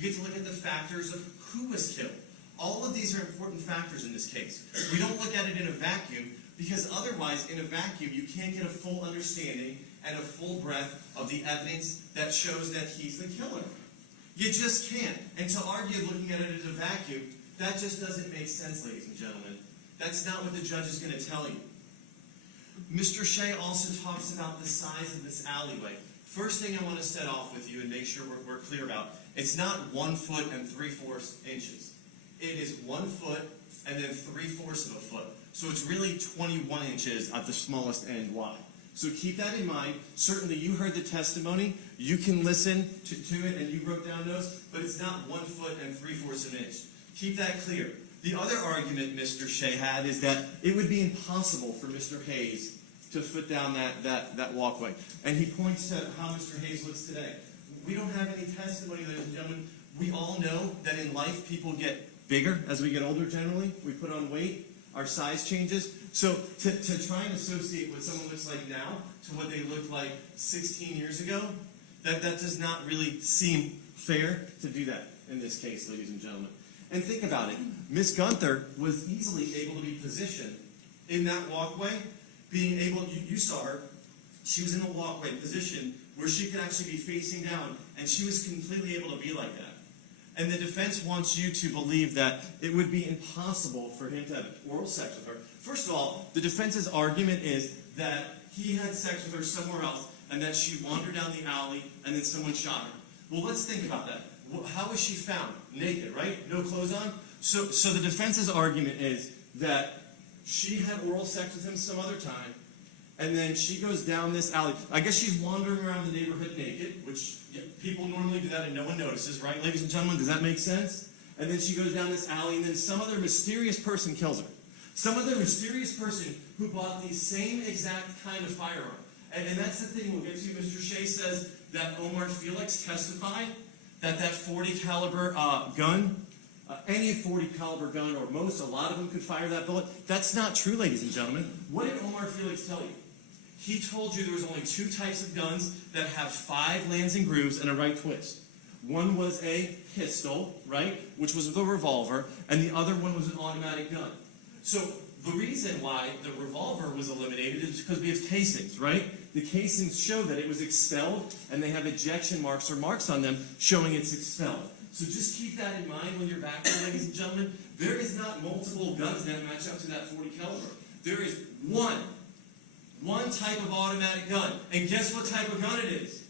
You get to look at the factors of who was killed. All of these are important factors in this case. We don't look at it in a vacuum, because otherwise, in a vacuum, you can't get a full understanding and a full breadth of the evidence that shows that he's the killer. You just can't. And to argue looking at it as a vacuum, that just doesn't make sense, ladies and gentlemen. That's not what the judge is going to tell you. Mr. Shea also talks about the size of this alleyway. First thing I want to set off with you and make sure we're clear about, it's not 1 foot and 3/4 inches. It is 1 foot and then 3/4 of a foot. So it's really 21 inches at the smallest end wide. So keep that in mind. Certainly you heard the testimony. You can listen to it and you wrote down notes, but it's not 1 foot and 3/4 of an inch. Keep that clear. The other argument Mr. Shea had is that it would be impossible for Mr. Hayes to foot down that walkway. And he points to how Mr. Hayes looks today. We don't have any testimony, ladies and gentlemen. We all know that in life people get bigger as we get older generally. We put on weight. Our size changes. So to try and associate what someone looks like now to what they looked like 16 years ago, that does not really seem fair to do that in this case, ladies and gentlemen. And think about it. Miss Gunther was easily able to be positioned in that walkway, being able, you saw her, she was in the walkway position where she could actually be facing down, and she was completely able to be like that. And the defense wants you to believe that it would be impossible for him to have oral sex with her. First of all, the defense's argument is that he had sex with her somewhere else and that she wandered down the alley and then someone shot her. Well, let's think about that. How was she found? Naked, right? No clothes on? So the defense's argument is that she had oral sex with him some other time, and then she goes down this alley. I guess she's wandering around the neighborhood naked, which people normally do that and no one notices, right, ladies and gentlemen? Does that make sense? And then she goes down this alley, and then some other mysterious person kills her. Some other mysterious person who bought the same exact kind of firearm. And that's the thing we'll get to. Mr. Shea says that Omar Felix testified that 40 caliber gun, any 40 caliber gun or a lot of them could fire that bullet. That's not true, ladies and gentlemen. What did Omar Felix tell you? He told you there was only 2 types of guns that have 5 lands and grooves and a right twist. One was a pistol, right, which was the revolver, and the other one was an automatic gun. So the reason why the revolver was eliminated is because we have casings, right? The casings show that it was expelled, and they have ejection marks or marks on them showing it's expelled. So just keep that in mind when you're back there, ladies and gentlemen. There is not multiple guns that match up to that 40 caliber. There is one type of automatic gun. And guess what type of gun it is?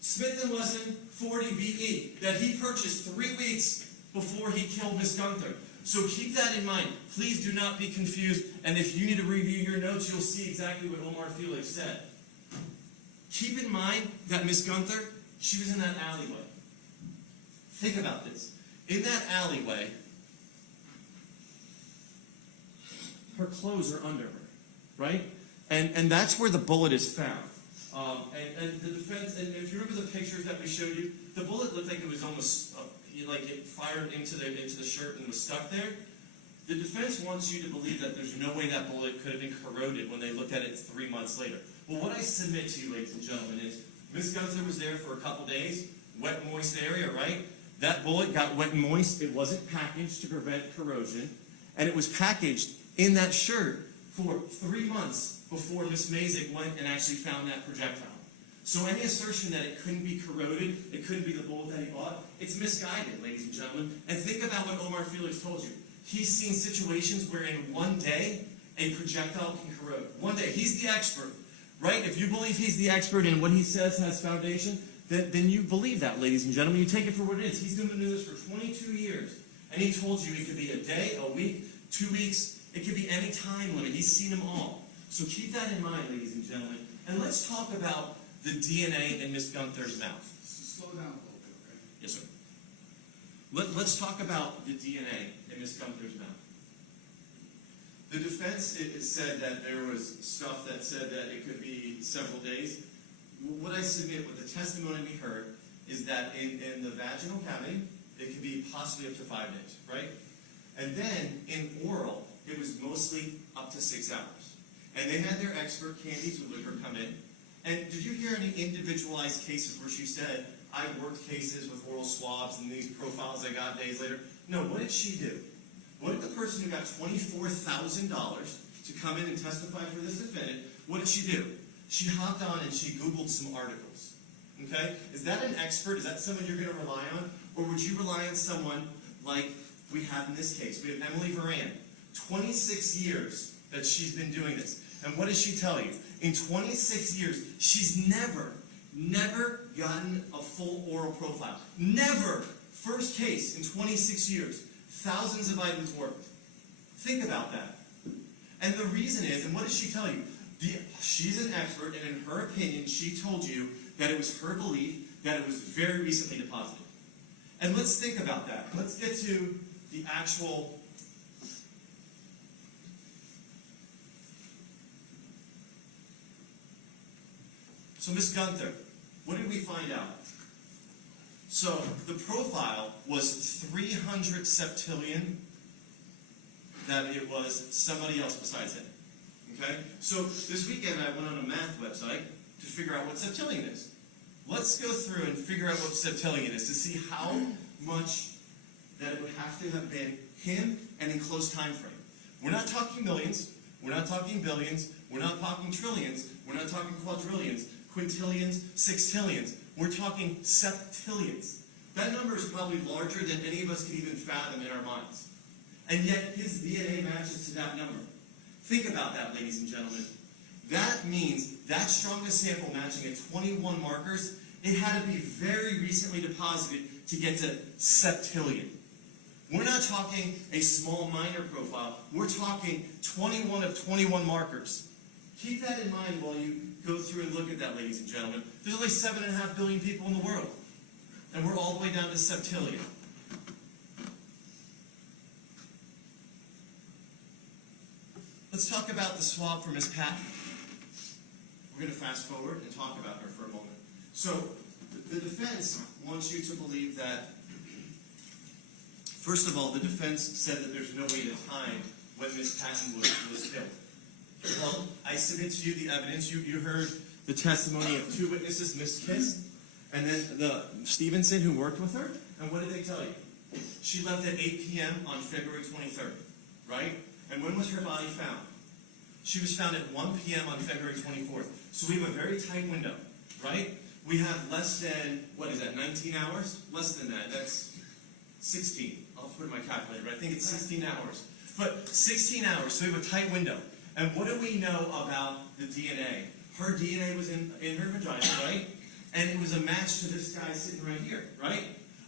Smith & Wesson 40 BE that he purchased 3 weeks before he killed Miss Gunther. So keep that in mind. Please do not be confused. And if you need to review your notes, you'll see exactly what Omar Felix said. Keep in mind that Miss Gunther, she was in that alleyway. Think about this. In that alleyway, her clothes are under her, right? And that's where the bullet is found. And the defense, and if you remember the pictures that we showed you, the bullet looked like it was almost like it fired into the shirt and was stuck there. The defense wants you to believe that there's no way that bullet could have been corroded when they looked at it 3 months later. Well, what I submit to you, ladies and gentlemen, is Miss Gunther was there for a couple days, wet, moist area, right? That bullet got wet and moist. It wasn't packaged to prevent corrosion, and it was packaged in that shirt for 3 months before Miss Mazik went and actually found that projectile. So any assertion that it couldn't be corroded, it couldn't be the bullet that he bought, it's misguided, ladies and gentlemen. And think about what Omar Felix told you. He's seen situations where in one day, a projectile can corrode. One day. He's the expert, right? If you believe he's the expert and what he says has foundation, then you believe that, ladies and gentlemen. You take it for what it is. He's been doing this for 22 years. And he told you it could be a day, a week, 2 weeks. It could be any time limit. He's seen them all. So keep that in mind, ladies and gentlemen. And let's talk about the DNA in Miss Gunther's mouth. Slow down a little bit, okay? Yes, sir. Let's talk about the DNA in Miss Gunther's mouth. The defense said that there was stuff that said that it could be several days. What I submit with the testimony we heard is that in the vaginal cavity, it could be possibly up to 5 days, right? And then in oral, it was mostly up to 6 hours. And they had their expert, Candy Zuliker, come in. And did you hear any individualized cases where she said, I've worked cases with oral swabs and these profiles I got days later. No, what did she do? What did the person who got $24,000 to come in and testify for this defendant, what did she do? She hopped on and she Googled some articles. Okay? Is that an expert? Is that someone you're going to rely on? Or would you rely on someone like we have in this case? We have Emily Varan. 26 years that she's been doing this. And what does she tell you? In 26 years, she's never gotten a full oral profile. Never! First case in 26 years. Thousands of items worked. Think about that. And the reason is, and what does she tell you? She's an expert, and in her opinion, she told you that it was her belief that it was very recently deposited. And let's think about that. Let's get to the actual... So, Ms. Gunther, what did we find out? So, the profile was 300 septillion that it was somebody else besides him. Okay? So, this weekend I went on a math website to figure out what septillion is. Let's go through and figure out what septillion is to see how much that it would have to have been him and in close time frame. We're not talking millions. We're not talking billions. We're not talking trillions. We're not talking quadrillions, quintillions, sextillions. We're talking septillions. That number is probably larger than any of us can even fathom in our minds. And yet his DNA matches to that number. Think about that, ladies and gentlemen. That means that strongest sample matching at 21 markers, it had to be very recently deposited to get to septillion. We're not talking a small minor profile. We're talking 21 of 21 markers. Keep that in mind while you go through and look at that, ladies and gentlemen. There's only 7.5 billion people in the world. And we're all the way down to septillion. Let's talk about the swab for Ms. Patton. We're going to fast forward and talk about her for a moment. So, the defense wants you to believe that, first of all, the defense said that there's no way to time when Ms. Patton was killed. Well, I submit to you the evidence. You heard the testimony of two witnesses, Ms. Kiss, and then the Stevenson who worked with her. And what did they tell you? She left at 8 p.m. on February 23rd, right? And when was her body found? She was found at 1 p.m. on February 24th. So we have a very tight window, right? We have less than, 19 hours? Less than that. That's 16. I'll put it in my calculator, but I think it's 16 hours. But 16 hours, so we have a tight window. And what do we know about the DNA? Her DNA was in her vagina, right? And it was a match to this guy sitting right here, right?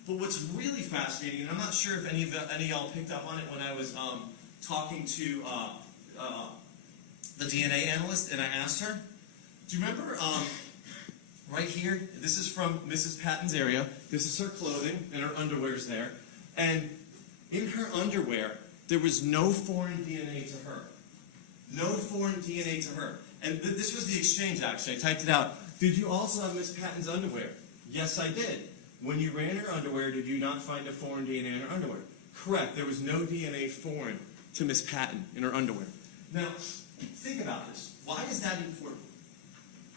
But what's really fascinating, and I'm not sure if any of y'all picked up on it when I was talking to the DNA analyst, and I asked her, do you remember right here, this is from Mrs. Patton's area, this is her clothing, and her underwear's there, and in her underwear, there was no foreign DNA to her. No foreign DNA to her. And this was the exchange, actually. I typed it out. Did you also have Miss Patton's underwear? Yes, I did. When you ran her underwear, did you not find a foreign DNA in her underwear? Correct. There was no DNA foreign to Miss Patton in her underwear. Now, think about this. Why is that important?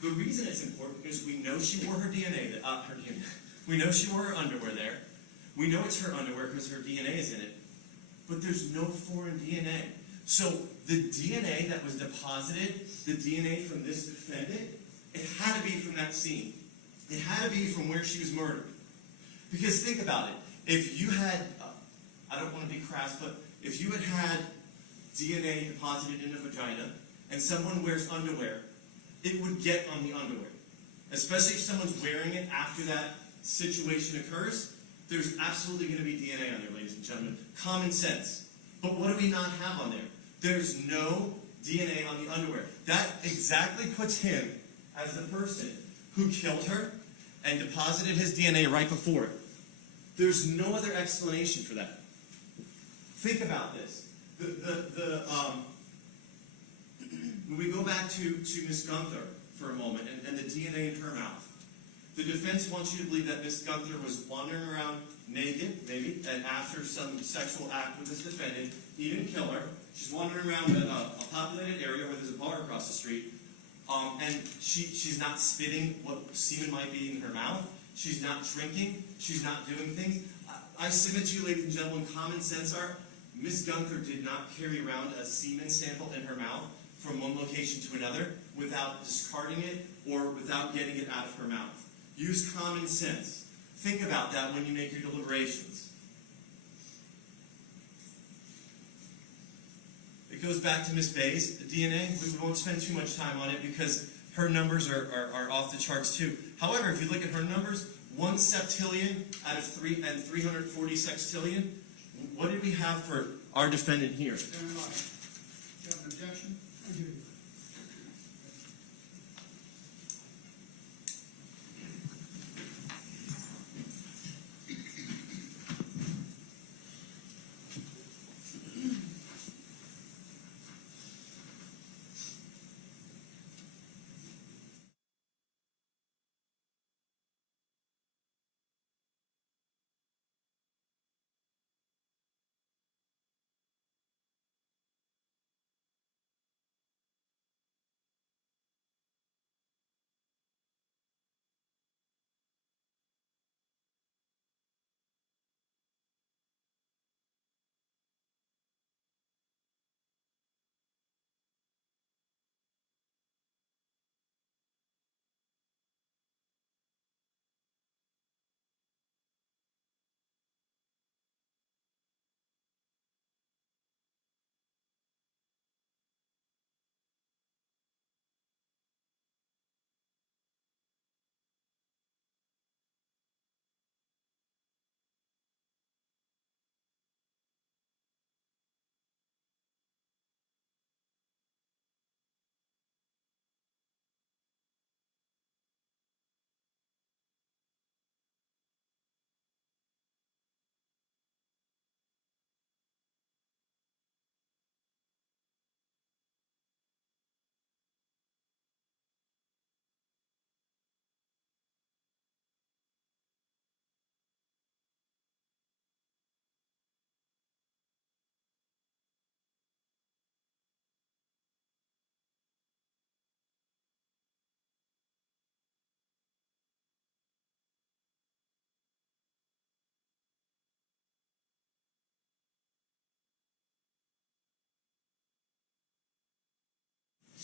The reason it's important is we know she wore her DNA. We know she wore her underwear there. We know it's her underwear because her DNA is in it. But there's no foreign DNA. So the DNA that was deposited, the DNA from this defendant, it had to be from that scene. It had to be from where she was murdered. Because think about it. If you had, I don't want to be crass, but if you had DNA deposited in the vagina and someone wears underwear, it would get on the underwear. Especially if someone's wearing it after that situation occurs, there's absolutely going to be DNA on there, ladies and gentlemen. Common sense. But what do we not have on there? There's no DNA on the underwear. That exactly puts him as the person who killed her and deposited his DNA right before it. There's no other explanation for that. Think about this. When we go back to Ms. Gunther for a moment and the DNA in her mouth, the defense wants you to believe that Ms. Gunther was wandering around naked, maybe, and after some sexual act with this defendant, he didn't kill her. She's wandering around a populated area where there's a bar across the street, and she's not spitting what semen might be in her mouth. She's not drinking. She's not doing things. I submit to you, ladies and gentlemen, common sense are, Ms. Gunther did not carry around a semen sample in her mouth from one location to another without discarding it or without getting it out of her mouth. Use common sense. Think about that when you make your deliberations. It goes back to Ms. Bey's DNA. We won't spend too much time on it because her numbers are off the charts too. However, if you look at her numbers, 1 septillion out of 340 sextillion, what did we have for our defendant here? Stand by. You have an objection? I do.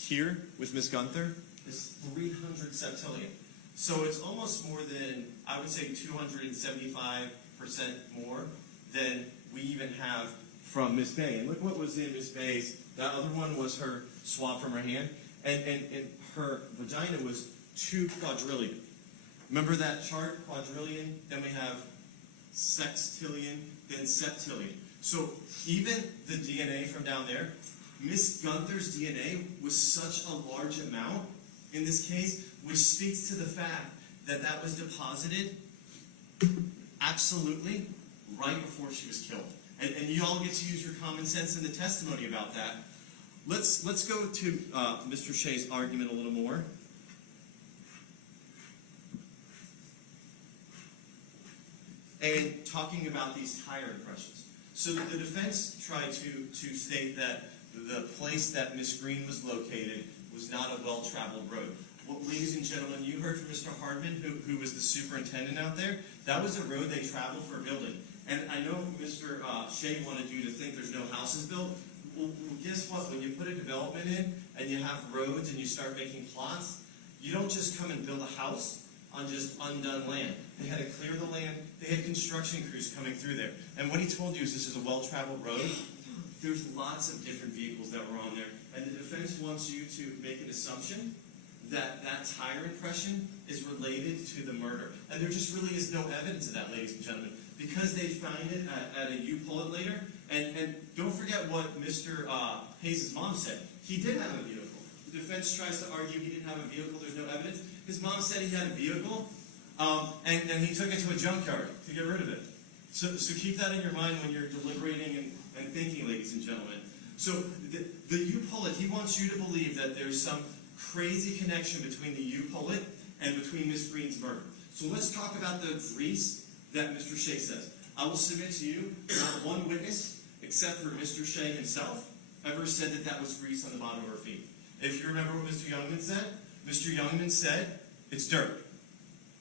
Here with Ms. Gunther is 300 septillion. So it's almost more than, I would say, 275% more than we even have from Ms. Bey. And look what was in Ms. Bey's. That other one was her swab from her hand. And her vagina was 2 quadrillion. Remember that chart? Quadrillion. Then we have sextillion, then septillion. So even the DNA from down there, Miss Gunther's DNA was such a large amount in this case, which speaks to the fact that that was deposited absolutely right before she was killed. And you all get to use your common sense in the testimony about that. Let's go to Mr. Shea's argument a little more. And talking about these tire impressions. So the defense tried to state that the place that Miss Green was located was not a well-traveled road. Well, ladies and gentlemen, you heard from Mr. Hardman, who was the superintendent out there. That was a road they traveled for building. And I know Mr. Shea wanted you to think there's no houses built. Well, guess what? When you put a development in and you have roads and you start making plots, you don't just come and build a house on just undone land. They had to clear the land. They had construction crews coming through there. And what he told you is this is a well-traveled road. There's lots of different vehicles that were on there. And the defense wants you to make an assumption that that tire impression is related to the murder. And there just really is no evidence of that, ladies and gentlemen, because they find it at a U-Pull-It later. And don't forget what Mr. Hayes' mom said. He did have a vehicle. The defense tries to argue he didn't have a vehicle, there's no evidence. His mom said he had a vehicle, and he took it to a junkyard to get rid of it. So keep that in your mind when you're deliberating and thinking, ladies and gentlemen. So the U-Pull-It, he wants you to believe that there's some crazy connection between the U-Pull-It and between Miss Green's murder. So let's talk about the grease that Mr. Shea says. I will submit to you, not one witness, except for Mr. Shea himself, ever said that that was grease on the bottom of her feet. If you remember what Mr. Youngman said, Mr. Youngman said, it's dirt.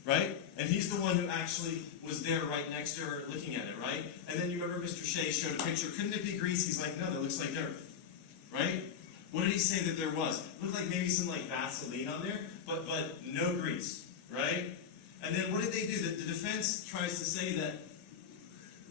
right? And he's the one who actually was there right next to her looking at it, right? And then you remember Mr. Shea showed a picture. Couldn't it be grease? He's like, no, that looks like dirt, right? What did he say that there was? It looked like maybe some like Vaseline on there, but no grease, right? And then what did they do? The defense tries to say that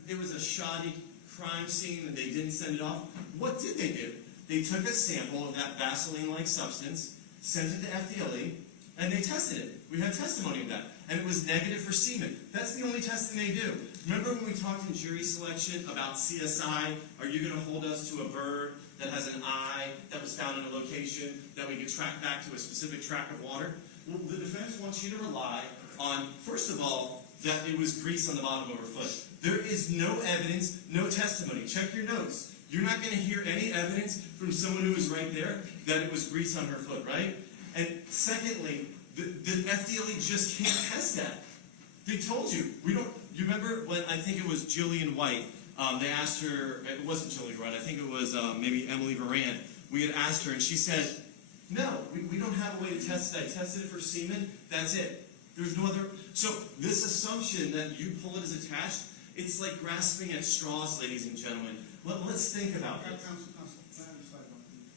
it was a shoddy crime scene and they didn't send it off. What did they do? They took a sample of that Vaseline-like substance, sent it to FDLE, and they tested it. We had testimony of that. And it was negative for semen. That's the only testing they do. Remember when we talked in jury selection about CSI? Are you going to hold us to a bird that has an eye that was found in a location that we could track back to a specific tract of water? Well, the defense wants you to rely on, first of all, that it was grease on the bottom of her foot. There is no evidence, no testimony. Check your notes. You're not going to hear any evidence from someone who was right there that it was grease on her foot, right? And secondly, the FDLE just can't test that. They told you. We don't. You remember when I think it was Jillian White? They asked her. It wasn't Jillian White. I think it was maybe Emily Varan. We had asked her, and she said, "No, we don't have a way to test it. I tested it for semen. That's it. There's no other." So this assumption that you pull it as attached, it's like grasping at straws, ladies and gentlemen. Let's think about this. Counsel, can I have a slide one, please?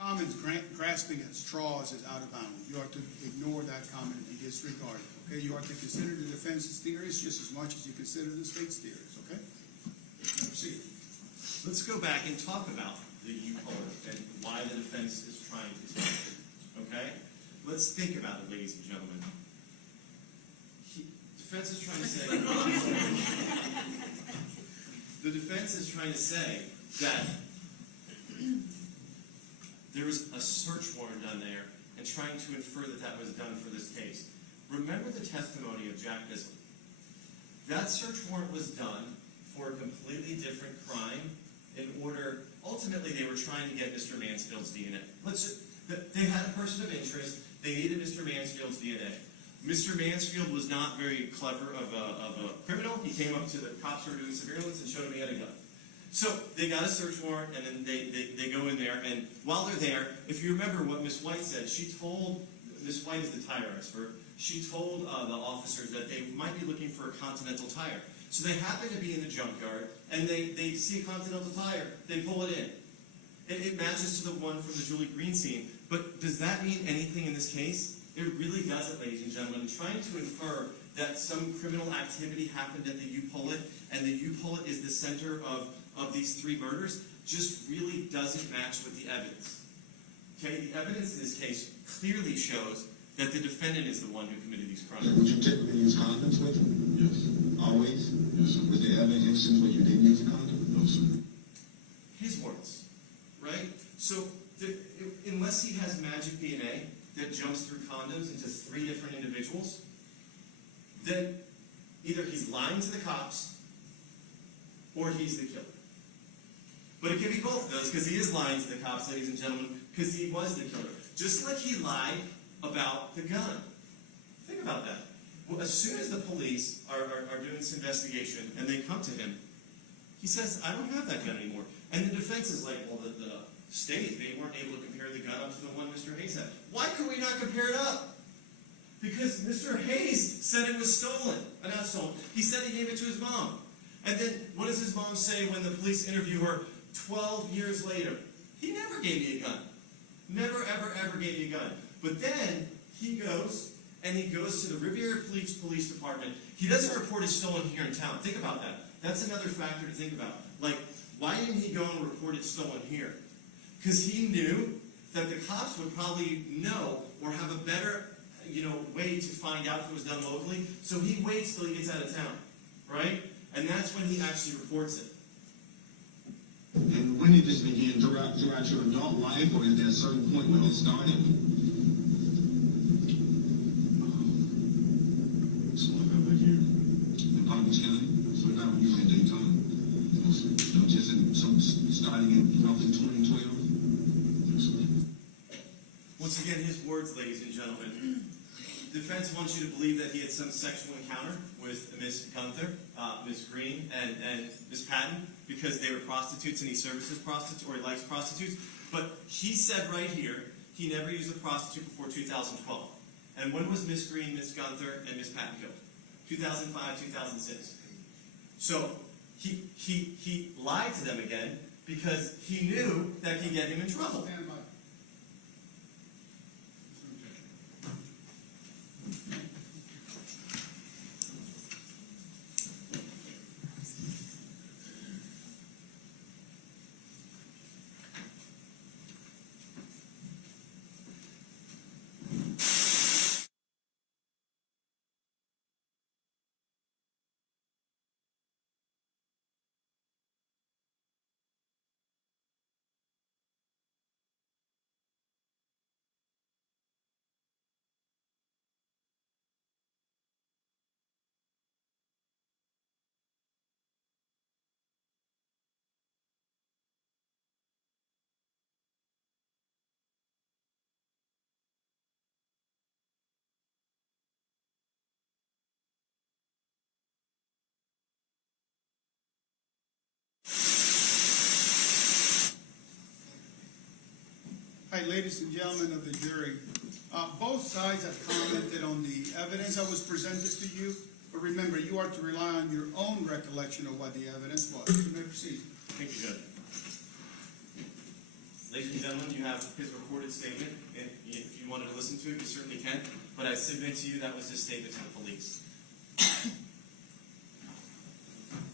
Comments grasping at straws is out of bounds. You are to ignore that comment and disregard it, okay? You are to consider the defense's theories just as much as you consider the state's theories, okay? Proceed. Let's go back and talk about the U-Polar and why the defense is trying to take it, okay? Let's think about it, ladies and gentlemen. Defense is trying to say... the defense is trying to say that there was a search warrant done there and trying to infer that that was done for this case. Remember the testimony of Jack Bisley. That search warrant was done for a completely different crime in order, ultimately they were trying to get Mr. Mansfield's DNA. They had a person of interest, they needed Mr. Mansfield's DNA. Mr. Mansfield was not very clever of a criminal. He came up to the cops who were doing surveillance and showed him he had a gun. So they got a search warrant, and then they go in there, and while they're there, if you remember what Ms. White said, she told, Ms. White is the tire expert, she told the officers that they might be looking for a Continental tire. So they happen to be in the junkyard, and they see a Continental tire, they pull it in. It matches to the one from the Julie Green scene, but does that mean anything in this case? It really doesn't, ladies and gentlemen. Trying to infer that some criminal activity happened at the U-Pullet, and the U-Pullet is the center of these three murders, just really doesn't match with the evidence. Okay, the evidence in this case clearly shows that the defendant is the one who committed these crimes. Would you typically use condoms with them? Yes. Always? Yes, sir. Was there ever an instance where you didn't use a condom? No, sir. His words, right? So, unless he has magic DNA that jumps through condoms into three different individuals, then either he's lying to the cops or he's the killer. But it can be both of those, because he is lying to the cops, ladies and gentlemen, because he was the killer. Just like he lied about the gun. Think about that. Well, as soon as the police are doing this investigation and they come to him, He says, I don't have that gun anymore. And the defense is like, well, the state, they weren't able to compare the gun up to the one Mr. Hayes had. Why could we not compare it up? Because Mr. Hayes said it was stolen. Not stolen. He said he gave it to his mom. And then what does his mom say when the police interview her 12 years later? He never gave me a gun. Never, ever, ever gave me a gun. But then he goes to the Riviera Police Department. He doesn't report it stolen here in town. Think about that. That's another factor to think about. Like, why didn't he go and report it stolen here? Because he knew that the cops would probably know or have a better, way to find out if it was done locally. So he waits till he gets out of town, right? And that's when he actually reports it. And when did this begin? Throughout your adult life, or is there a certain point when it started? So I got back here in Volusia County. So now when you were in Daytona, starting in roughly 2012. Once again, his words, ladies and gentlemen. The defense wants you to believe that he had some sexual encounter with Miss Gunther, Miss Green, and Miss Patton, because they were prostitutes and he services prostitutes, or he likes prostitutes. But he said right here, he never used a prostitute before 2012. And when was Miss Green, Miss Gunther, and Miss Patton killed? 2005, 2006. So he lied to them again because he knew that could get him in trouble. Stand by. Hi, ladies and gentlemen of the jury. Both sides have commented on the evidence that was presented to you, but remember, you are to rely on your own recollection of what the evidence was. You may proceed. Thank you, Judge. Ladies and gentlemen, you have his recorded statement. And if you wanted to listen to it, you certainly can. But I submit to you that was his statement to the police.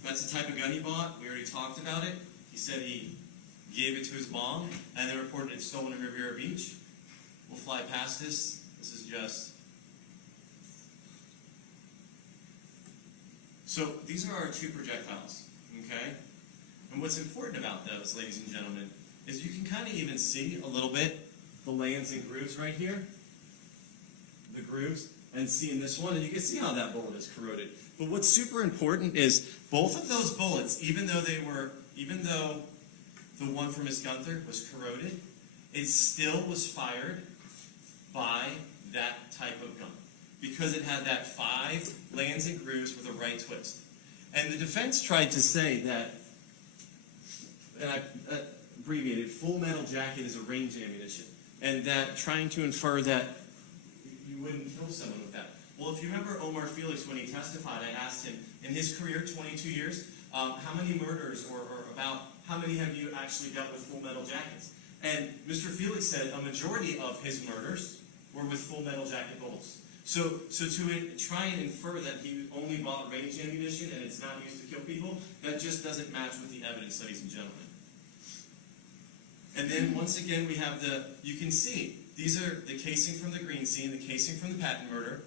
That's the type of gun he bought. We already talked about it. He said he gave it to his mom, and they reported it stolen in Riviera Beach. We'll fly past this. This is just... So these are our two projectiles, okay? And what's important about those, ladies and gentlemen, is you can kind of even see a little bit the lands and grooves right here. The grooves. And see in this one, and you can see how that bullet is corroded. But what's super important is both of those bullets, even though the one from Miss Gunther was corroded, it still was fired by that type of gun. Because it had that 5 lands and grooves with a right twist. And the defense tried to say that, and I abbreviated, full metal jacket is a range ammunition. And that trying to infer that you wouldn't kill someone with that. Well, if you remember Omar Felix, when he testified, I asked him, in his career, 22 years, how many murders or about how many have you actually dealt with full metal jackets? And Mr. Felix said a majority of his murders were with full metal jacket bullets. So to try and infer that he only bought range ammunition and it's not used to kill people, that just doesn't match with the evidence, ladies and gentlemen. And then once again, we have you can see, these are the casing from the Green scene, the casing from the Patton murder.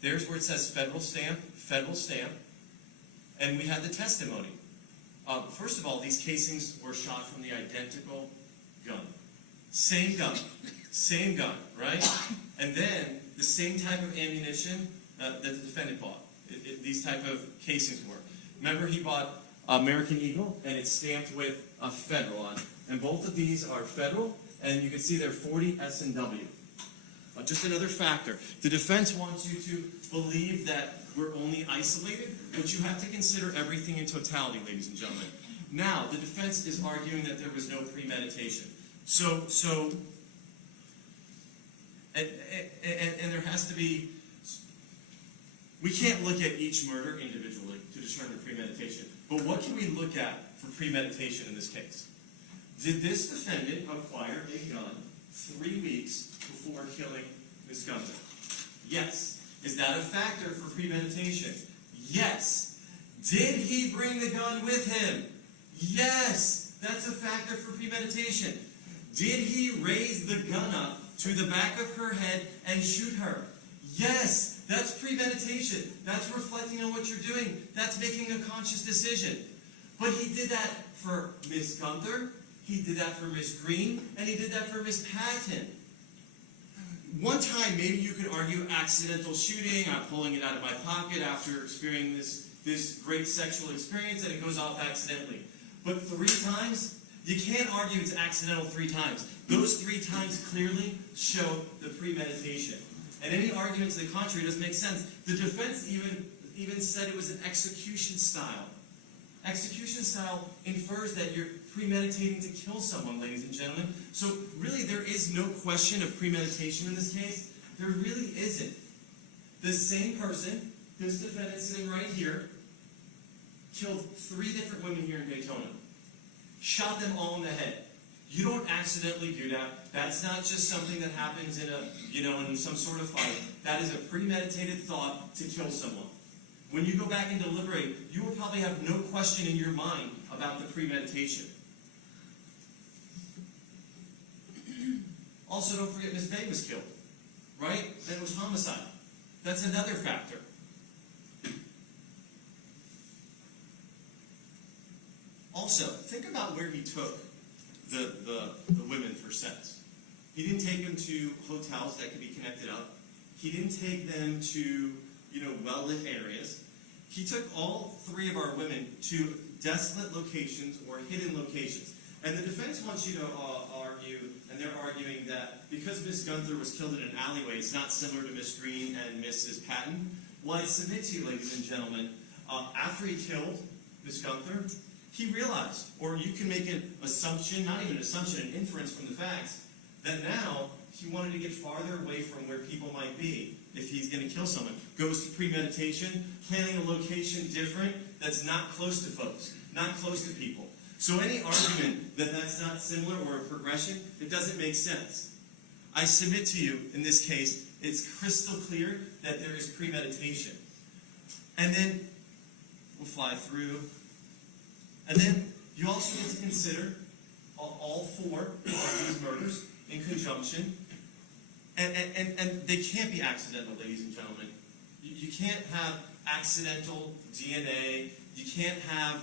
There's where it says federal stamp, and we had the testimony. First of all, these casings were shot from the identical gun. Same gun, right? And then the same type of ammunition that the defendant bought. These type of casings were. Remember, he bought American Eagle, and it's stamped with a federal on it. And both of these are federal, and you can see they're 40 S&W. Just another factor. The defense wants you to believe that we're only isolated, but you have to consider everything in totality, ladies and gentlemen. Now, the defense is arguing that there was no premeditation. And there has to be, we can't look at each murder individually to determine premeditation. But what can we look at for premeditation in this case? Did this defendant acquire a gun 3 weeks before killing Ms. Gunther? Yes. Is that a factor for premeditation? Yes. Did he bring the gun with him? Yes. That's a factor for premeditation. Did he raise the gun up to the back of her head and shoot her? Yes. That's premeditation. That's reflecting on what you're doing. That's making a conscious decision. But he did that for Ms. Gunther, he did that for Ms. Green, and he did that for Ms. Patton. One time, maybe you could argue accidental shooting. I'm pulling it out of my pocket after experiencing this great sexual experience, and it goes off accidentally. But 3 times? You can't argue it's accidental 3 times. Those 3 times clearly show the premeditation. And any argument to the contrary doesn't make sense. The defense even said it was an execution style. Execution style infers that you're premeditating to kill someone, ladies and gentlemen. So really there is no question of premeditation in this case. There really isn't. The same person, this defendant sitting right here, killed 3 different women here in Daytona. Shot them all in the head. You don't accidentally do that. That's not just something that happens in some sort of fight. That is a premeditated thought to kill someone. When you go back and deliberate, you will probably have no question in your mind about the premeditation. Also, don't forget Ms. Bey was killed, right? And it was homicide. That's another factor. Also, think about where he took the women for sex. He didn't take them to hotels that could be connected up. He didn't take them to, well-lit areas. He took all 3 of our women to desolate locations or hidden locations. And the defense wants you to argue, and they're arguing that because Ms. Gunther was killed in an alleyway, it's not similar to Ms. Green and Mrs. Patton. Well, I submit to you, ladies and gentlemen, after he killed Ms. Gunther, he realized, or you can make an assumption, not even an assumption, an inference from the facts, that now he wanted to get farther away from where people might be if he's going to kill someone. Goes to premeditation, planning a location different that's not close to folks, not close to people. So any argument that that's not similar or a progression, it doesn't make sense. I submit to you, in this case, it's crystal clear that there is premeditation. And then, we'll fly through. And then, you also get to consider all 4 of these murders in conjunction. And they can't be accidental, ladies and gentlemen. You can't have accidental DNA. You can't have,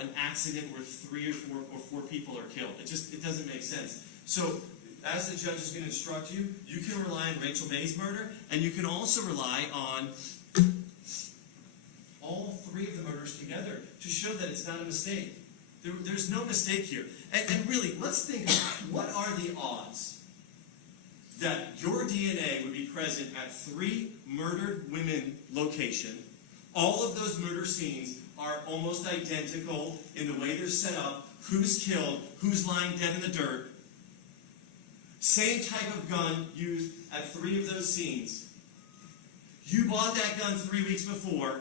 an accident where 3 or 4 people are killed. It doesn't make sense. So, as the judge is going to instruct you, you can rely on Rachel Bey's murder, and you can also rely on all 3 of the murders together to show that it's not a mistake. There's no mistake here. And really, let's think, what are the odds that your DNA would be present at 3 murdered women location? All of those murder scenes are almost identical in the way they're set up, who's killed, who's lying dead in the dirt. Same type of gun used at 3 of those scenes. You bought that gun 3 weeks before.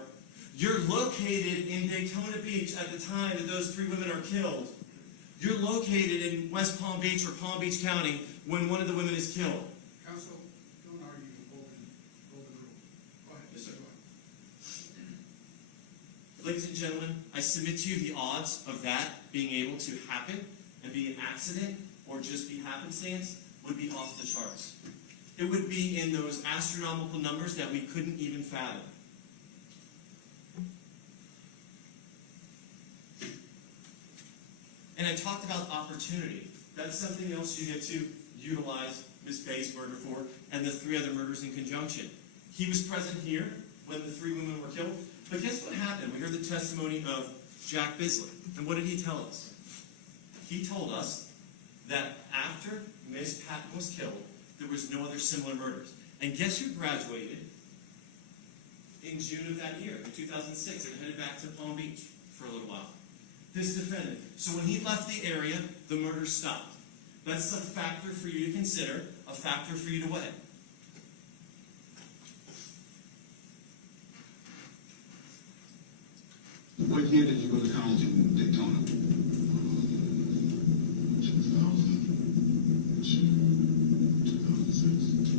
You're located in Daytona Beach at the time that those 3 women are killed. You're located in West Palm Beach or Palm Beach County when one of the women is killed. Counsel, don't argue the golden rule. Go ahead. Yes, sir. Ladies and gentlemen, I submit to you the odds of that being able to happen and be an accident or just be happenstance would be off the charts. It would be in those astronomical numbers that we couldn't even fathom. And I talked about opportunity. That's something else you get to utilize Ms. Bey's murder for, and the 3 other murders in conjunction. He was present here when the 3 women were killed. But guess what happened? We heard the testimony of Jack Bisley. And what did he tell us? He told us that after Ms. Patton was killed, there was no other similar murders. And guess who graduated in June of that year, in 2006, and headed back to Palm Beach for a little while? this defendant. So when he left the area, the murder stopped. That's a factor for you to consider, a factor for you to weigh. What year did you go to college in Daytona?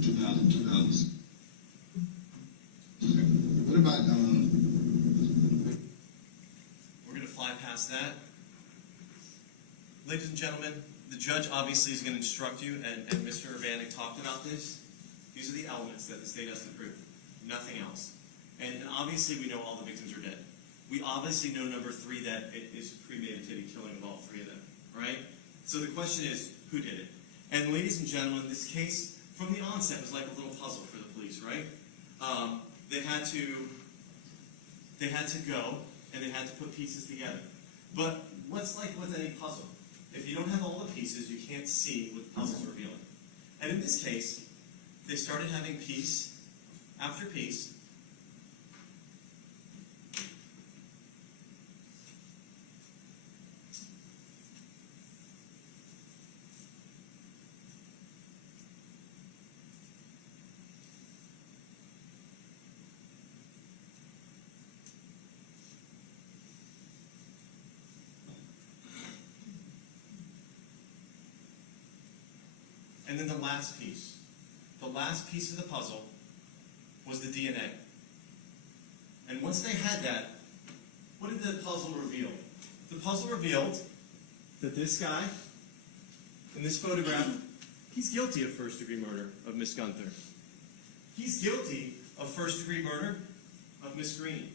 2006. What about, We're going to fly past that. Ladies and gentlemen, the judge obviously is going to instruct you, and Mr. Urbanik talked about this. These are the elements that the state has to prove, nothing else. And obviously we know all the victims are dead. We obviously know number 3, that it is premeditated killing of all 3 of them, right? So the question is, who did it? And ladies and gentlemen, this case, from the onset, was like a little puzzle for the police, right? They had to go, and they had to put pieces together. But what's like with any puzzle? If you don't have all the pieces, you can't see what the puzzle's revealing. And in this case, they started having piece after piece. And then the last piece of the puzzle was the DNA. And once they had that, what did the puzzle reveal? The puzzle revealed that this guy, in this photograph, he's guilty of first-degree murder of Miss Gunther. He's guilty of first-degree murder of Miss Green.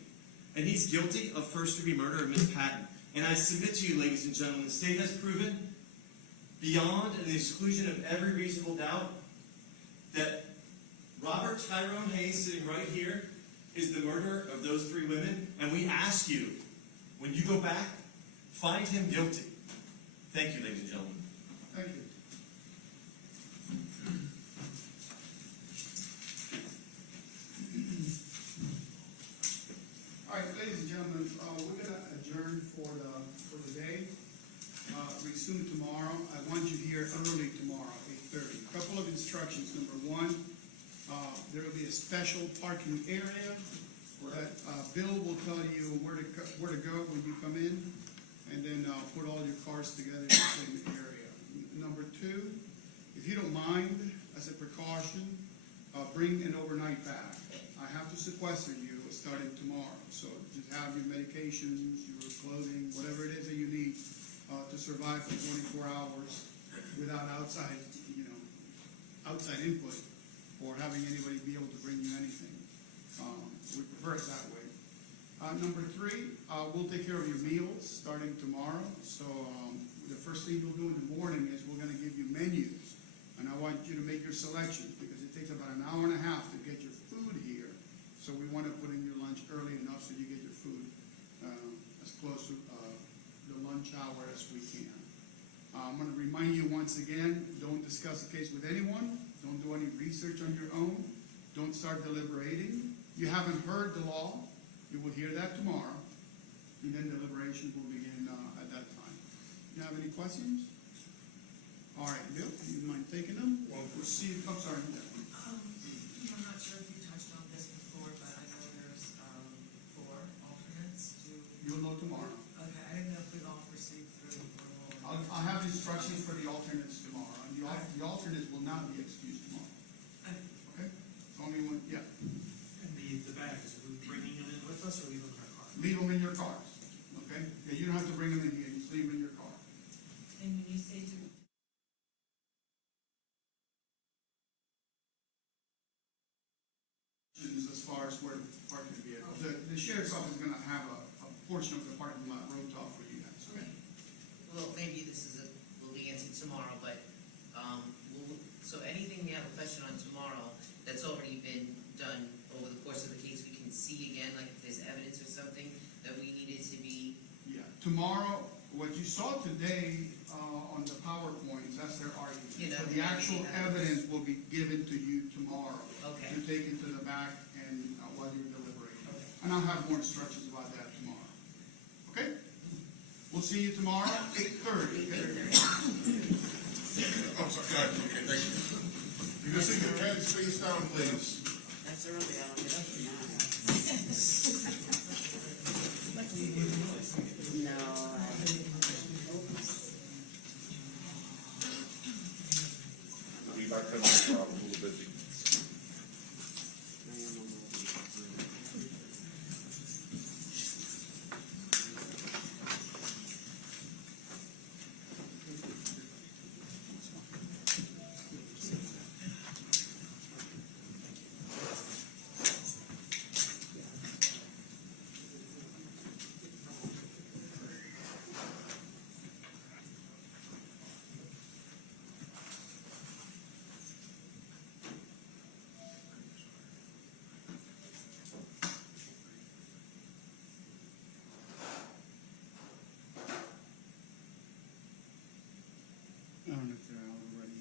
And he's guilty of first-degree murder of Miss Patton. And I submit to you, ladies and gentlemen, the state has proven, beyond and the exclusion of every reasonable doubt, that Robert Tyrone Hayes, sitting right here, is the murderer of those 3 women. And we ask you, when you go back, find him guilty. Thank you, ladies and gentlemen. Thank you. All right, ladies and gentlemen, we're going to adjourn for the day. Resume tomorrow. I want you here early tomorrow, 8:30. A couple of instructions. Number 1, there will be a special parking area that Bill will tell you where to go when you come in, and then put all your cars together in the same area. Number 2, if you don't mind, as a precaution, bring an overnight bag. I have to sequester you starting tomorrow, so just have your medications, your clothing, whatever it is that you need to survive for 24 hours without outside input or having anybody be able to bring you anything. We prefer it that way. Number 3, we'll take care of your meals starting tomorrow. So the first thing you'll do in the morning is we're going to give you menus, and I want you to make your selections because it takes about an hour and a half to get your food here. So we want to put in your lunch early enough so you get your food as close to the lunch hour as we can. I'm going to remind you once again, don't discuss the case with anyone. Don't do any research on your own. Don't start deliberating. You haven't heard the law. You will hear that tomorrow. And then deliberation will begin at that time. You have any questions? All right, Bill, do you mind taking them? We'll proceed. I'm sorry. I'm not sure if you touched on this before, but I know there's 4 alternates to. You'll know tomorrow. Okay, I didn't know if we'd all proceed through. I'll have instructions for the alternates tomorrow. And the alternates will not be excused tomorrow. Okay? Only one, yeah. And the bags, are we bringing them in with us or leave them in our car? Leave them in your cars. Okay? Yeah, you don't have to bring them in here. Just leave them in your car. And when you say to. As far as where to park the vehicle. The sheriff's office is going to have a portion of the parking lot roped off for you guys. Okay? Well, maybe this will be answered tomorrow, but, so anything we have a question on tomorrow that's already been done over the course of the case, we can see again, like if there's evidence or something that we needed to be. Yeah. Tomorrow, what you saw today on the PowerPoints, that's their argument. You know, So the actual evidence will be given to you tomorrow. Okay. You take it to the back and while you're deliberating. Okay. And I'll have more instructions about that tomorrow. Okay? We'll see you tomorrow, 8:30. I'm sorry, guys, okay, thank you. You can see your hands face down, please. That's early, I don't get up to nine. No, I'll be back tomorrow, I'm a little busy. I don't know if they're out already.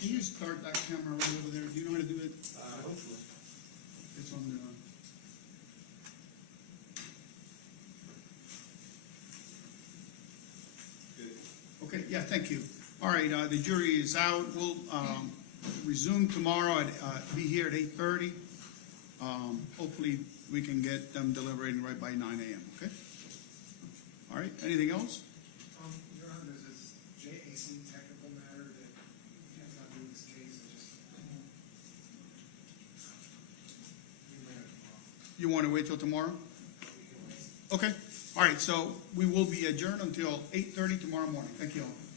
Can you start that camera right over there? Do you know how to do it? Hopefully. It's on the. Okay, yeah, thank you. All right, the jury is out. We'll resume tomorrow at, be here at 8:30. Hopefully, we can get them deliberating right by 9 a.m., okay? All right, anything else? Your Honor, is this JAC technical matter that you can't not do this case, it just. You want to wait till tomorrow? Okay, all right, so we will be adjourned until 8:30 tomorrow morning. Thank you all.